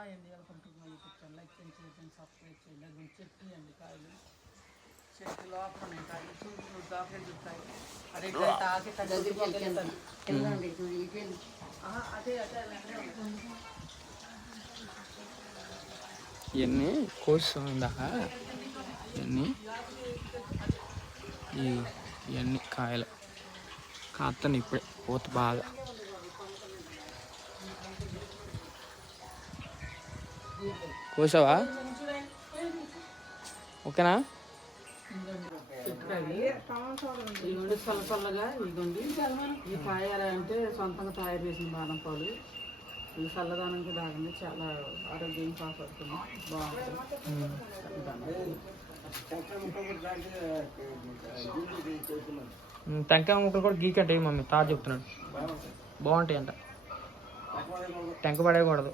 Hi అండి, welcome to my YouTube channel. Like చేయండి, subscribe చేయండి. అది చెట్టు అండి, కాయలు చెట్టు లోపల ఉన్నాయి కాయలు. చూడు దాకా చూస్తాయి. అదే ఆకి అదే ఇవన్నీ కోస్తుందా? ఇవన్నీ కాయలు కాస్తాను ఇప్పుడే పోత బాగా. కోసావా? ఓకేనా? ఇదిగోండి చల్ల చల్లగా. ఇదిగోండి ఈ కాయాల అంటే సొంతంగా తయారు చేసిన బాదం పాలు. ఇది చల్లదానానికి తాగండి, చాలా ఆరోగ్యం కాపాడుతుంది, బాగుంటుంది. టెంకాయ ముక్కలు కూడా గీకంటే మమ్మీ తాత చెప్తున్నాడు, బాగుంటాయి అంట. టెంక పడేయకూడదు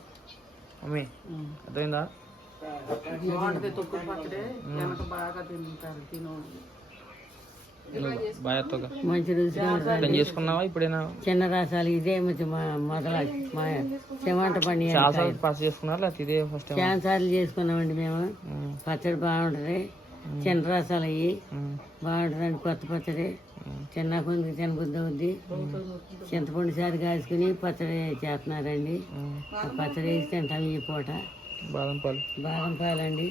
మమ్మీ, అర్థమైందా? బాగుంటుంది. తొక్కుడు పచ్చడే వెనక బాగా తింటారు, తినోడు మంచి చేసుకున్నావా? ఇప్పుడైనా చిన్న రసాలు ఇదే మొదల టమాటా పండి ఫస్ట్ చేసుకున్నారా లేకపోతే ఇదే ఫస్ట్? చాలా సార్లు చేసుకున్నామండి మేము. పచ్చడి బాగుంటది, చిన్న రసాలు అయ్యి బాగుంటుందండి. కొత్త పచ్చడి చిన్న కొంచెం తినబుద్ధి అవుద్ది. చింతపండు సారి కాసుకుని పచ్చడి చేస్తున్నారండి. పచ్చడి వేసి తింటాం ఈ పూట. బాదం పాలండి.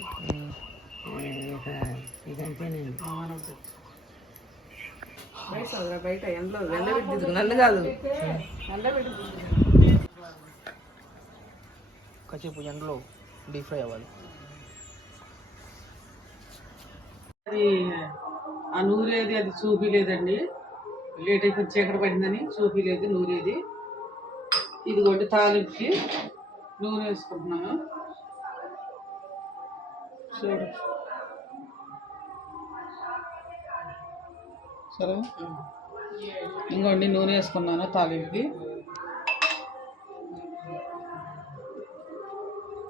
ఇదంతేనండి. బయట ఎండలో ఎండబెట్టి నల్లు కాదు, కాసేపు ఎండలో డీప్ ఫ్రై అవ్వాలి. అది ఆ నూరేది అది చూపిలేదండి, లేట్ అయిపోయి చీకటి పడిందని చూపిలేదు నూరేది. ఇదిగోండి తాలింపుకి నూనె వేసుకుంటున్నాను. చూడు సరే, ఇంకోండి నూనె వేసుకున్నాను తాలింపుకి.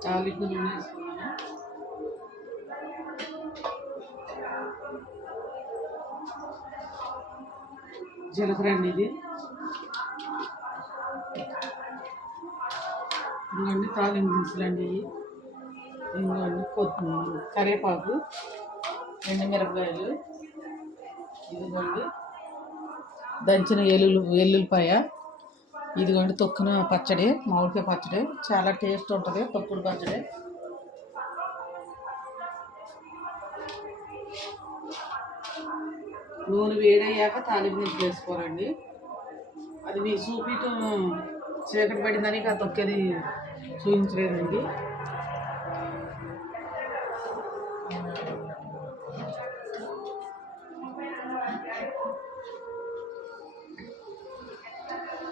నూనె వేసుకున్నాను. జీలకర్ర అండి ఇది. ఇంకోండి తాలింపు దినుసులండి ఇవి. ఇంకోండి కరివేపాకు, ఎండుమిరపకాయలు, ఇదిగోండి దంచిన ఎల్లుల్లిపాయ, ఇదిగోండి తొక్కున పచ్చడి, మామిడికాయ పచ్చడి. చాలా టేస్ట్ ఉంటుంది తొక్కుడు పచ్చడి. నూనె వేడయ్యాక తాలింపు దినుసులు వేసుకోరండి. అది మీకు చూపించడం చీకటి పడిందని ఆ తొక్కేది చూపించలేదండి.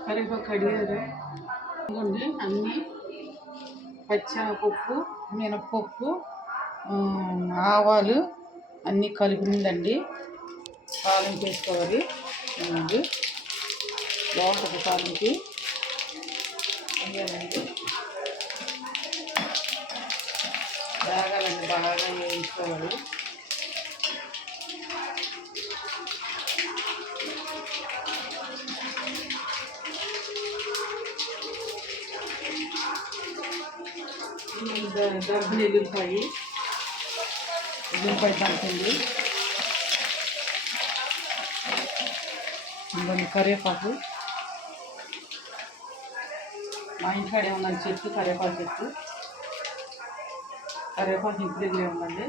కరివేపాకు కడిగారు. ఇదిగోండి అన్నీ పచ్చెనగపప్పు, మినప్పప్పు, ఆవాలు అన్నీ కలిపిందండి. తాలింపు వేసుకోవాలి. బాగుంటుంది తాలింపు. వేయాలండి, వేగాలండి, బాగా వేయించుకోవాలి. దర్భన ఎల్లుల్లిపాయ దంచండి. ఇంకొన్ని కరివేపాకు. మా ఇంటికాడే ఉందండి చెట్టు, కరివేపాకు చెట్టు. కరివేపాకు ఇంటి దగ్గరే ఉందండి.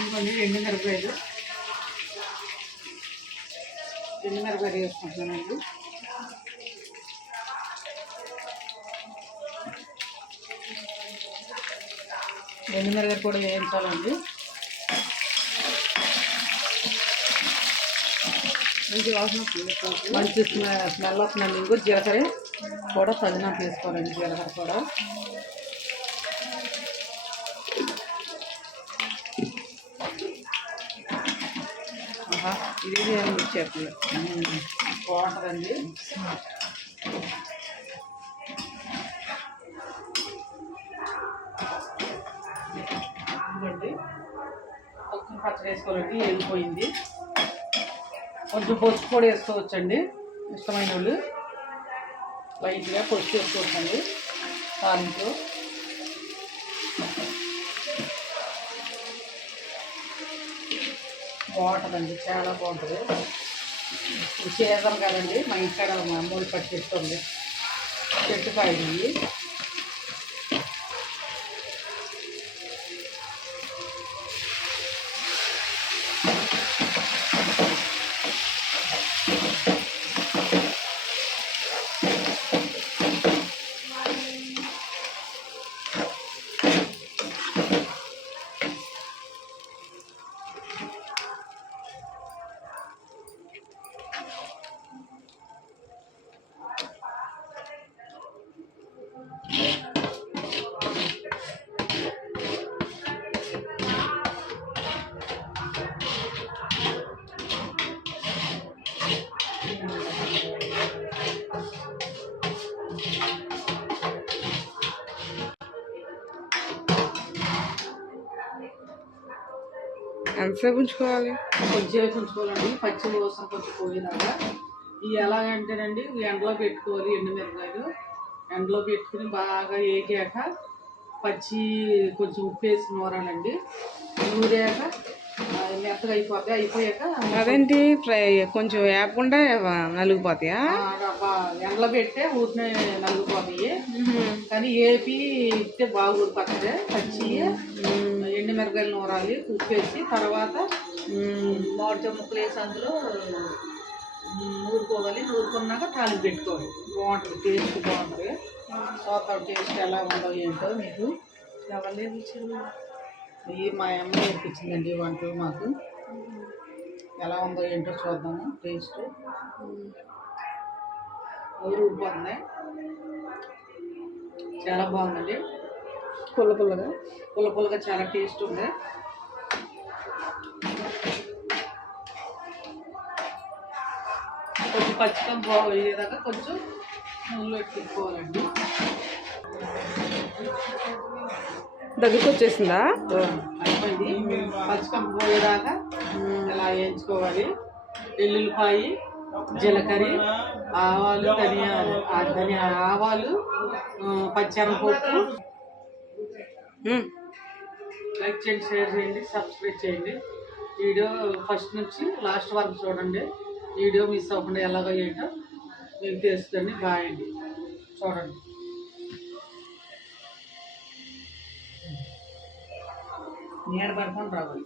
ఇంకొన్ని ఎండుమిరపకాయలు వేసుకుంటున్నానండి. ఎండుమిరపకాయలు కూడా వేయించాలండి. మంచి స్మెల్ వస్తుందండి. ఇంకో జీలకర్ర కూడా తగినట్టు వేసుకోవాలండి. జీలకర్ర కూడా ఇది చెప్పలేదు, బాగుంటుందండి. కొంచెం పచ్చడి వేసుకోవాలండి, వెళ్ళిపోయింది. కొంచెం పసుపు పొడి వేసుకోవచ్చండి, ఇష్టమైన వాళ్ళు లైట్గా పసుపు వేసుకోవచ్చండి. తాలింపు బాగుంటుందండి, చాలా బాగుంటుంది. సీజన్ కదండి, మా ఇంటికాడ మా అమ్మోళ్ళు పట్టిస్తుంది చెట్టు కాయలు. ఎంతసేపు ఉంచుకోవాలి? కొంచెంసేపు ఉంచుకోవాలండి, పచ్చి కోసం కొంచెం పోయినాక. ఇవి ఎలాగంటేనండి, ఎండలో పెట్టుకోవాలి. ఎండుమిరపకాయలు ఎండలో పెట్టుకుని బాగా ఏగాక పచ్చి కొంచెం ఉప్పు వేసి నూరాలండి. నూరాక మెత్తగా అయిపోయాక అదేంటి కొంచెం వేపకుండా నలిగిపోతాయా? ఎండలో పెట్టే ఊరినే నలిగిపోతాయి, కానీ ఏపీ ఇస్తే బాగుంది. పచ్చడి పచ్చి ఎండుమిరపకాయలు నూరాలి, ఉప్పు వేసి. తర్వాత మామిడికాయ ముక్కలు వేసి అందులో నూరుకోవాలి. నూరుకున్నాక తాలింపు పెట్టుకోవాలి. బాగుంటుంది, టేస్ట్ బాగుంటుంది. సోతాడు టేస్ట్ ఎలా ఉందో ఏంటో మీకు ఎవరు నేర్పించింది? ఇవి మా అమ్మ నేర్పించిందండి వంటలు మాకు. ఎలా ఉందో ఏంటో చూద్దాము టేస్ట్. ఊరు ఊరిపోతుంది, చాలా బాగుందండి. పుల్లగా చాలా టేస్ట్ ఉంది. కొంచెం పచ్చికం పోయేదాకా కొంచెం నూనెలో పెట్టుకోవాలండి. దగ్గరికి వచ్చేసిందా? అయిపోయింది. పచ్చికం పోయేదాకా ఇలా వేయించుకోవాలి. వెల్లుల్లిపాయి, జీలకర్ర, ఆవాలు, ఆవాలు, పచ్చెనపప్పు. లైక్ చేయండి, షేర్ చేయండి, సబ్స్క్రైబ్ చేయండి. వీడియో ఫస్ట్ నుంచి లాస్ట్ వరకు చూడండి. వీడియో మిస్ అవ్వకుండా ఎలాగో ఏంటో మీకు తెలుస్తుంది. బాయ్ అండి, చూడండి. నీడ పడుకొని రావాలి.